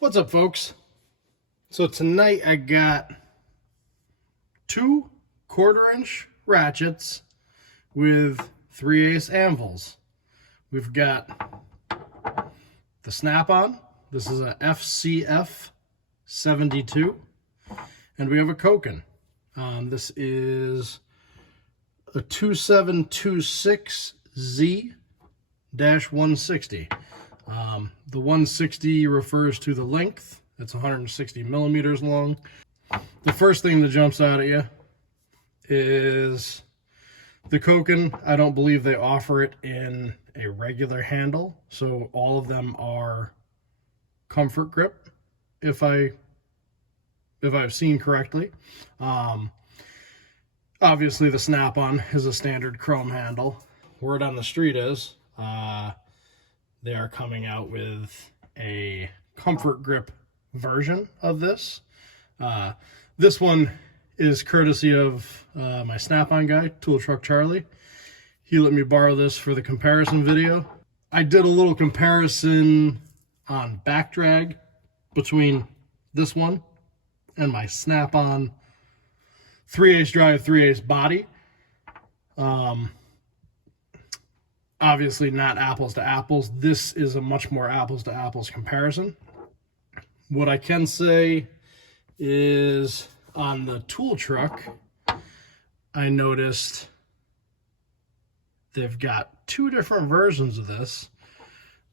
What's up, folks? So tonight I got two 1/4-inch ratchets with 3/8 anvils. We've got the Snap-on. This is a FCF72. And we have a Koken. This is a 2726Z-160. The 160 refers to the length. It's 160 millimeters long. The first thing that jumps out at you is the Koken. I don't believe they offer it in a regular handle, so all of them are comfort grip, if I've seen correctly. Obviously the Snap-on is a standard chrome handle. Word on the street is they are coming out with a comfort grip version of this. This one is courtesy of my Snap-on guy, Tool Truck Charlie. He let me borrow this for the comparison video. I did a little comparison on back drag between this one and my Snap-on 3/8 drive, 3/8 body. Obviously not apples to apples. This is a much more apples to apples comparison. What I can say is on the tool truck, I noticed they've got two different versions of this.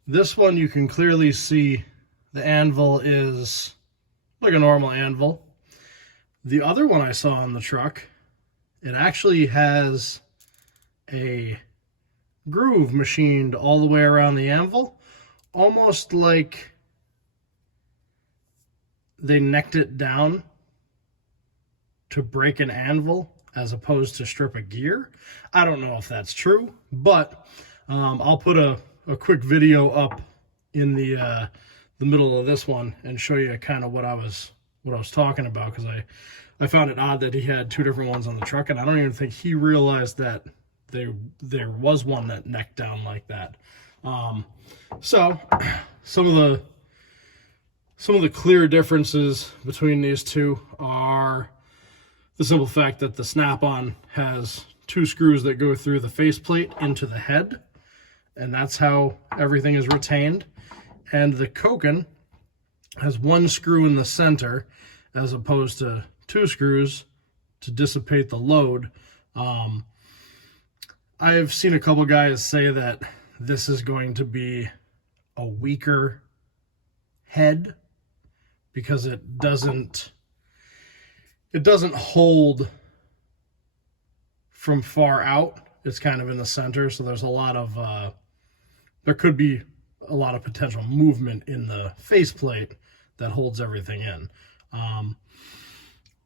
This one you can clearly see the anvil is like a normal anvil. The other one I saw on the truck, it actually has a groove machined all the way around the anvil, almost like they necked it down to break an anvil as opposed to strip a gear. I don't know if that's true, but I'll put a quick video up in the middle of this one and show you kind of what I was talking about, because I found it odd that he had two different ones on the truck, and I don't even think he realized that there was one that necked down like that. So some of the clear differences between these two are the simple fact that the Snap-on has two screws that go through the faceplate into the head, and that's how everything is retained. And the Koken has one screw in the center as opposed to two screws to dissipate the load. I've seen a couple guys say that this is going to be a weaker head because it doesn't hold from far out. It's kind of in the center, so there's a lot of there could be a lot of potential movement in the faceplate that holds everything in.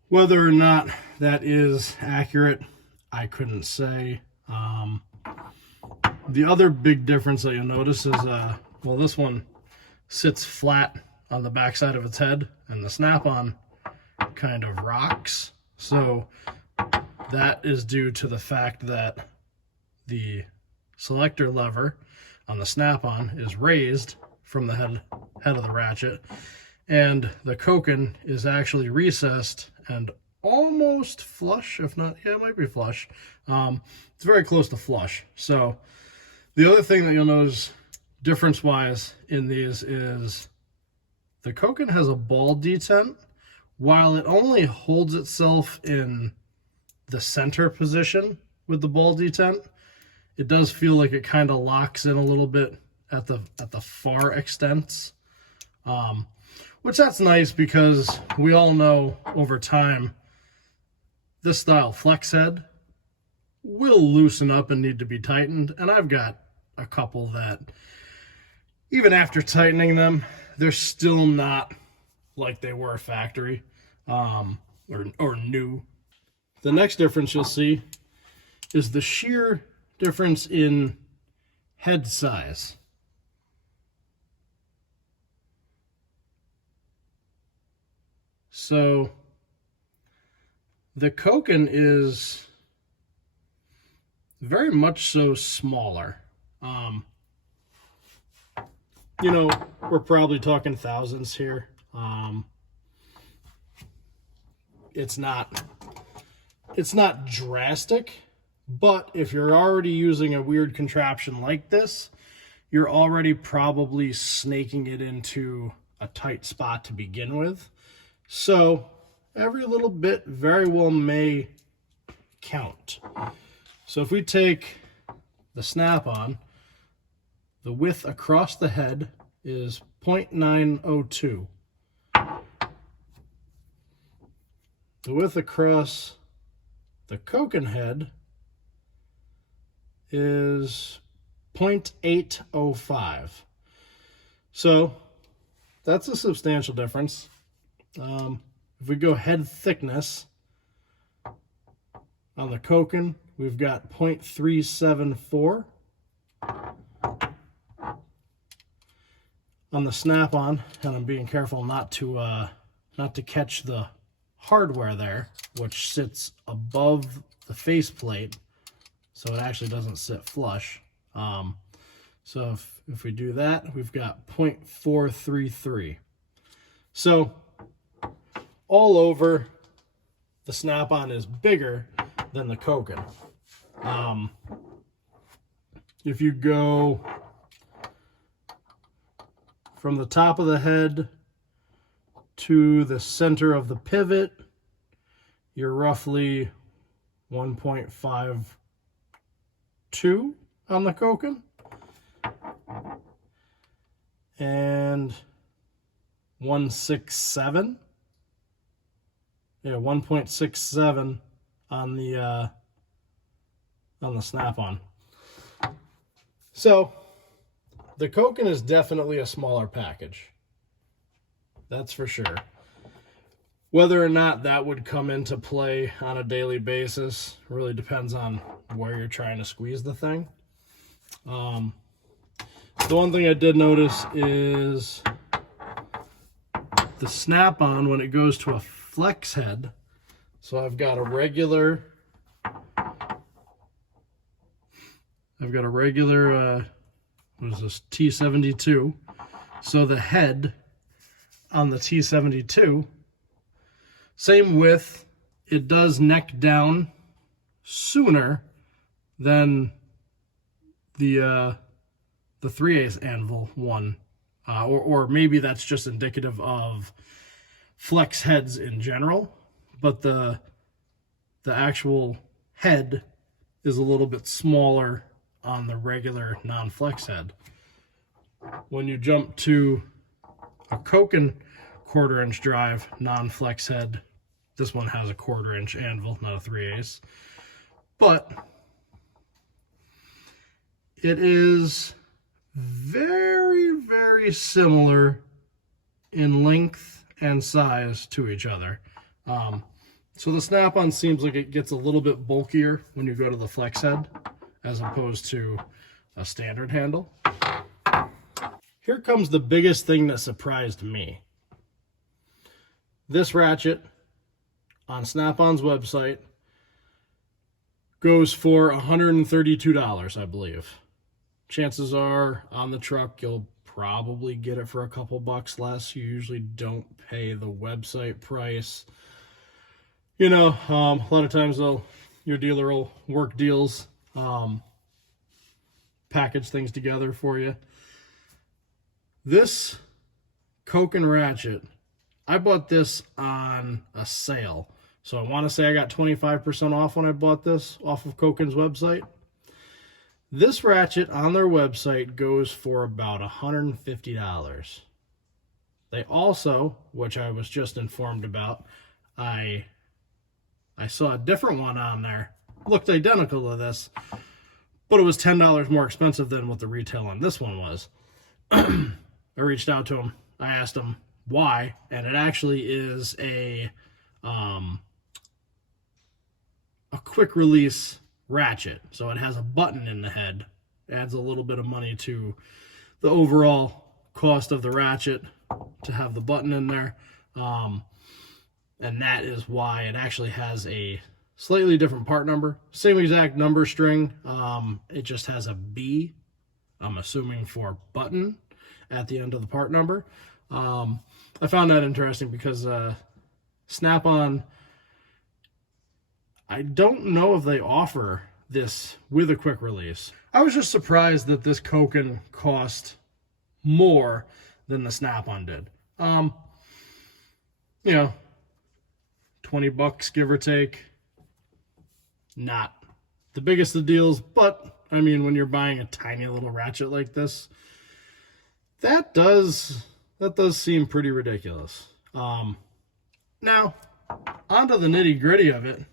Whether or not that is accurate, I couldn't say. The other big difference that you'll notice is, well, this one sits flat on the backside of its head, and the Snap-on kind of rocks. So that is due to the fact that the selector lever on the Snap-on is raised from the head of the ratchet, and the Koken is actually recessed and almost flush, if not, yeah, it might be flush. It's very close to flush. So the other thing that you'll notice difference-wise in these is the Koken has a ball detent. While it only holds itself in the center position with the ball detent, it does feel like it kind of locks in a little bit at the far extents, which that's nice because we all know over time this style flex head will loosen up and need to be tightened, and I've got a couple that even after tightening them, they're still not like they were factory or new. The next difference you'll see is the sheer difference in head size. So the Koken is very much so smaller. you know, we're probably talking thousands here. It's not drastic, but if you're already using a weird contraption like this, you're already probably snaking it into a tight spot to begin with. So every little bit very well may count. So if we take the Snap-on, the width across the head is 0.902. The width across the Koken head is 0.805. So that's a substantial difference. If we go head thickness, on the Koken, we've got 0.374. On the Snap-on, and I'm being careful not to catch the hardware there, which sits above the faceplate, so it actually doesn't sit flush. So if we do that, we've got 0.433. So all over, the Snap-on is bigger than the Koken. If you go from the top of the head to the center of the pivot, you're roughly 1.52 on the Koken and 1.67. Yeah, 1.67 on the Snap-on. So the Koken is definitely a smaller package. That's for sure. Whether or not that would come into play on a daily basis really depends on where you're trying to squeeze the thing. The one thing I did notice is the Snap-on, when it goes to a flex head, so I've got a regular what is this, T72. So the head on the T72, same width, it does neck down sooner than the 3/8 anvil one, or maybe that's just indicative of flex heads in general, but the actual head is a little bit smaller on the regular non-flex head. When you jump to a Koken 1/4-inch drive non-flex head, this one has a 1/4-inch anvil, not a 3/8, but it is very, very similar in length and size to each other. So the Snap-on seems like it gets a little bit bulkier when you go to the flex head as opposed to a standard handle. Here comes the biggest thing that surprised me. This ratchet on Snap-on's website goes for $132, I believe. Chances are on the truck you'll probably get it for a couple bucks less. You usually don't pay the website price. You know, a lot of times your dealer will work deals, package things together for you. This Koken ratchet, I bought this on a sale. So I want to say I got 25% off when I bought this off of Koken's website. This ratchet on their website goes for about $150. They also, which I was just informed about, I saw a different one on there. Looked identical to this, but it was $10 more expensive than what the retail on this one was. I reached out to him. I asked him why, and it actually is a quick release ratchet. So it has a button in the head. Adds a little bit of money to the overall cost of the ratchet to have the button in there. And that is why it actually has a slightly different part number. Same exact number string. It just has a B, I'm assuming for button. at the end of the part number. I found that interesting because Snap-on, I don't know if they offer this with a quick release. I was just surprised that this Koken cost more than the Snap-on did. You know, 20 bucks give or take. Not the biggest of deals, but I mean, when you're buying a tiny little ratchet like this, that does seem pretty ridiculous. Now, onto the nitty-gritty of it.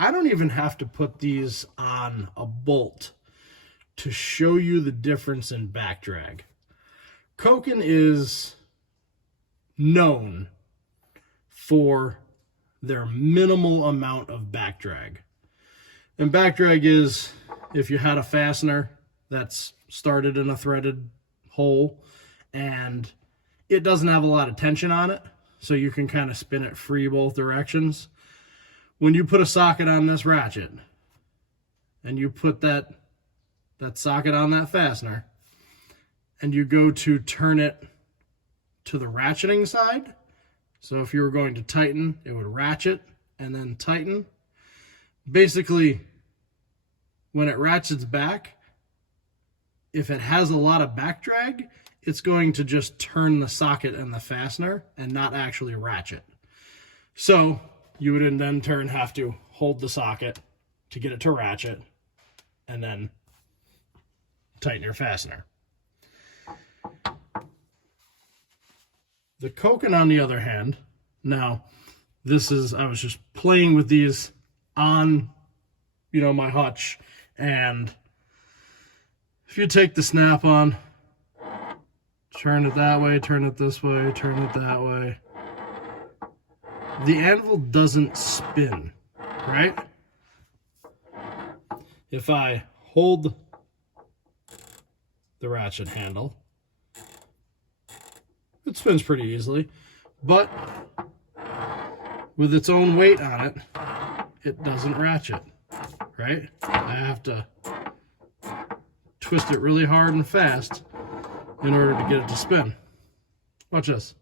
I don't even have to put these on a bolt to show you the difference in back drag. Koken is known for their minimal amount of back drag. And back drag is if you had a fastener that's started in a threaded hole and it doesn't have a lot of tension on it, so you can kind of spin it free both directions. When you put a socket on this ratchet and you put that socket on that fastener and you go to turn it to the ratcheting side, so if you were going to tighten, it would ratchet and then tighten. Basically, when it ratchets back, if it has a lot of back drag, it's going to just turn the socket and the fastener and not actually ratchet. So you would in then turn have to hold the socket to get it to ratchet and then tighten your fastener. The Koken, on the other hand, now this is, I was just playing with these on, my hutch, and if you take the Snap-on, turn it that way, turn it this way, turn it that way, the anvil doesn't spin, right? If I hold the ratchet handle, it spins pretty easily, but with its own weight on it, it doesn't ratchet, right? I have to twist it really hard and fast in order to get it to spin. Watch this.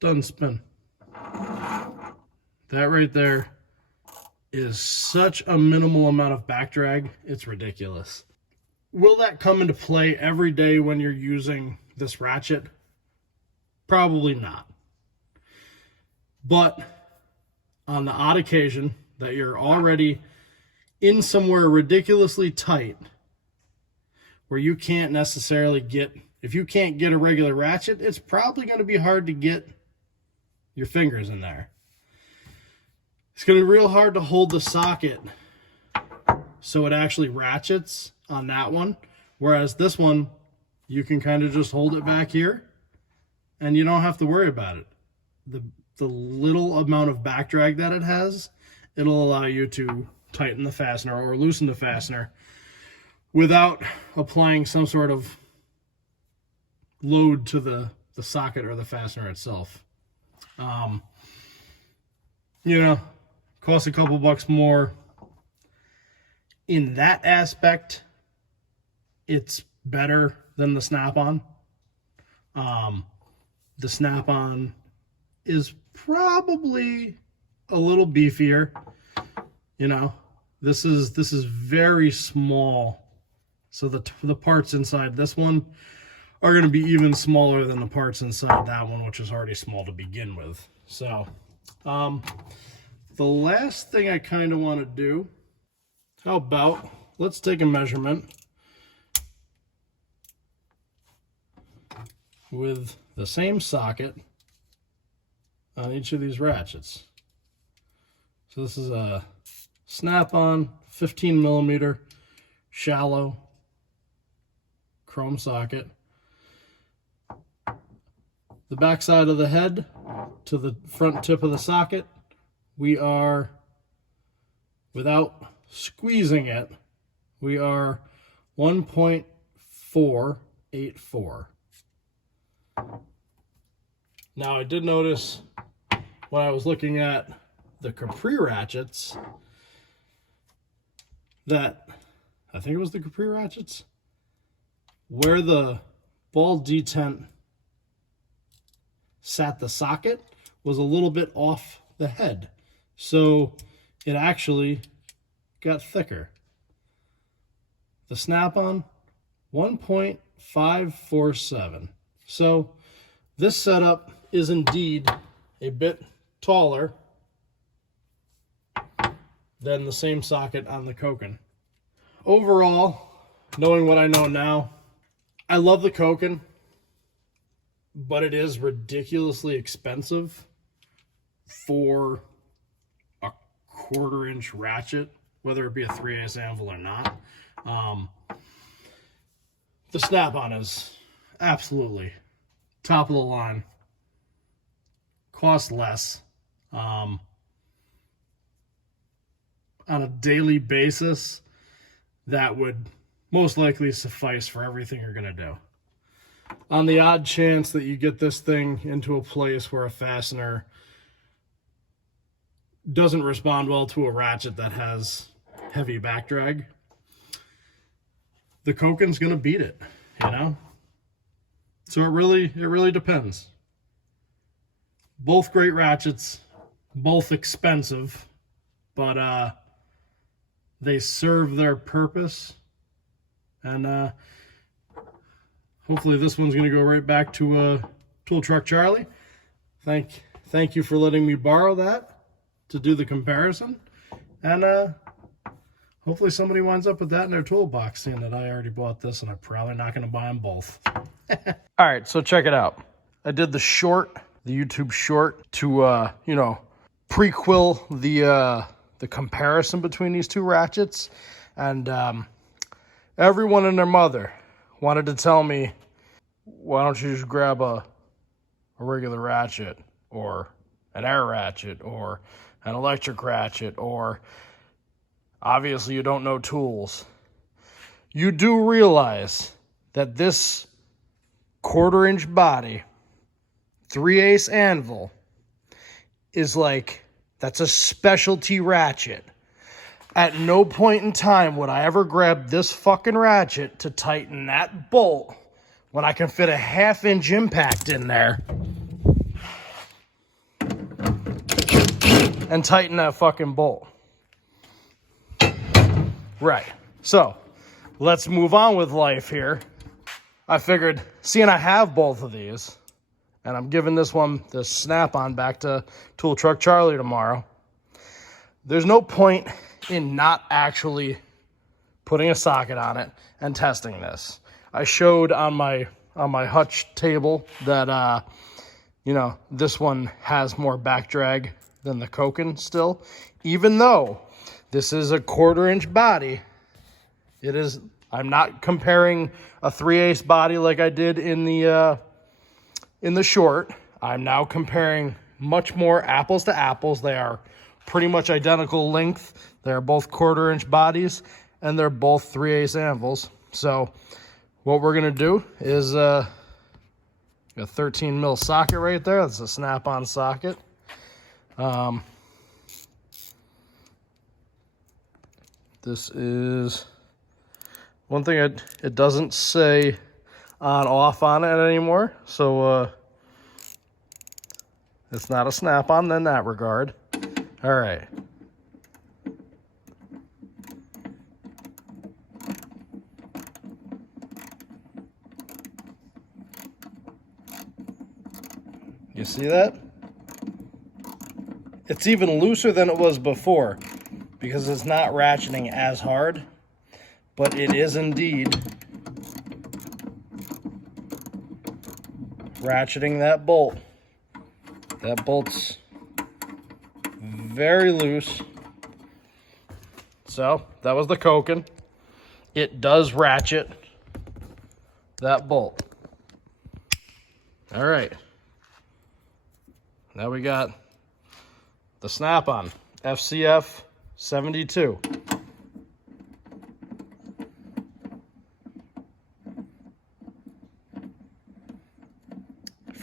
Doesn't spin. That right there is such a minimal amount of back drag, it's ridiculous. Will that come into play every day when you're using this ratchet? Probably not. But on the odd occasion that you're already in somewhere ridiculously tight where you can't necessarily get, if you can't get a regular ratchet, it's probably going to be hard to get your fingers in there. It's going to be real hard to hold the socket so it actually ratchets on that one, whereas this one, you can kind of just hold it back here and you don't have to worry about it. The little amount of back drag that it has, it'll allow you to tighten the fastener or loosen the fastener without applying some sort of load to the socket or the fastener itself. Costs a couple bucks more. In that aspect, it's better than the Snap-on. The Snap-on is probably a little beefier. This is very small. So the parts inside this one are going to be even smaller than the parts inside that one, which is already small to begin with. So, the last thing I kind of want to do, how about, let's take a measurement with the same socket on each of these ratchets. So this is a Snap-on 15 millimeter shallow chrome socket. The back side of the head to the front tip of the socket, we are, without squeezing it, we are 1.484. Now I did notice when I was looking at the Capri ratchets that, I think it was the Capri ratchets, where the ball detent sat the socket was a little bit off the head. So it actually got thicker. The Snap-on 1.547. So this setup is indeed a bit taller than the same socket on the Koken. Overall, knowing what I know now, I love the Koken, but it is ridiculously expensive for a 1/4 inch ratchet, whether it be a 3/8 anvil or not. The Snap-on is absolutely top of the line, cost less. On a daily basis, that would most likely suffice for everything you're going to do. On the odd chance that you get this thing into a place where a fastener doesn't respond well to a ratchet that has heavy back drag, the Koken's going to beat it, you know? So it really depends. Both great ratchets, both expensive, but they serve their purpose. And hopefully this one's going to go right back to Tool Truck Charlie. Thank you for letting me borrow that to do the comparison. And hopefully somebody winds up with that in their toolbox, seeing that I already bought this and I'm probably not going to buy them both. All right, so check it out. I did the YouTube short to, you know, prequel the comparison between these two ratchets. And everyone and their mother wanted to tell me, why don't you just grab a regular ratchet, or an air ratchet, or an electric ratchet, or obviously you don't know tools. You do realize that this 1/4 inch body, 3/8 anvil, is like, that's a specialty ratchet. At no point in time would I ever grab this fucking ratchet to tighten that bolt when I can fit a 1/2 inch impact in there and tighten that fucking bolt. Right. So let's move on with life here. I figured, seeing I have both of these, and I'm giving this one, the Snap-on, back to Tool Truck Charlie tomorrow, there's no point in not actually putting a socket on it and testing this. I showed on my hutch table that you know, this one has more back drag than the Koken still, even though this is a 1/4 inch body. It is. I'm not comparing a 3/8 body like I did in the short. I'm now comparing much more apples to apples. They are pretty much identical length. They're both 1/4 inch bodies, and they're both 3/8 anvils. So what we're gonna do is a 13 mil socket right there. That's a Snap-on socket. This is one thing. It doesn't say on off on it anymore, so it's not a Snap-on in that regard. All right. You see that? It's even looser than it was before because it's not ratcheting as hard, but it is indeed ratcheting that bolt. That bolt's very loose. So that was the Koken. It does ratchet that bolt. All right. Now we got the Snap-on FCF72.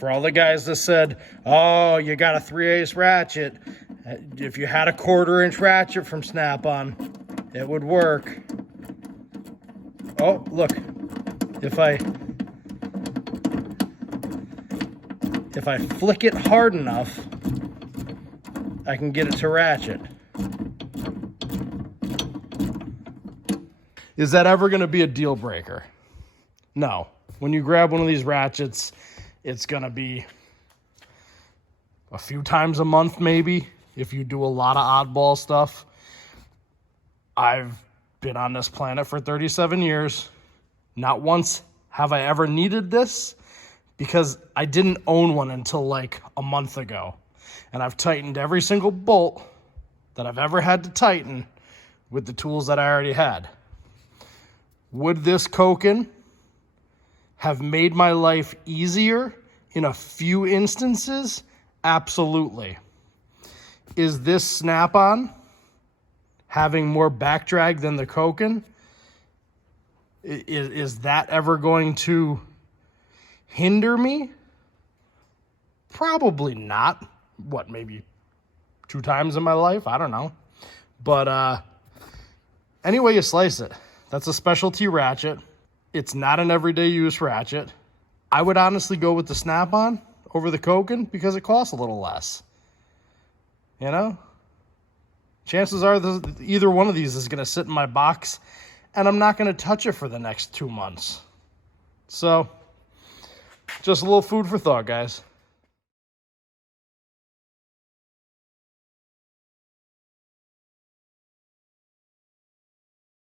For all the guys that said, oh, you got a 3/8 ratchet. If you had a 1/4 inch ratchet from Snap-on, it would work. Oh, look. If I flick it hard enough, I can get it to ratchet. Is that ever going to be a deal breaker? No. When you grab one of these ratchets, it's going to be a few times a month maybe, if you do a lot of oddball stuff. I've been on this planet for 37 years. Not once have I ever needed this, because I didn't own one until like a month ago. And I've tightened every single bolt that I've ever had to tighten with the tools that I already had. Would this Koken have made my life easier in a few instances? Absolutely. Is this Snap-on having more back drag than the Koken? Is that ever going to hinder me? Probably not. What, maybe 2 times in my life? I don't know. But any way you slice it, that's a specialty ratchet. It's not an everyday use ratchet. I would honestly go with the Snap-on over the Koken because it costs a little less. You know? Chances are either one of these is going to sit in my box and I'm not going to touch it for the next 2 months. So, just a little food for thought, guys.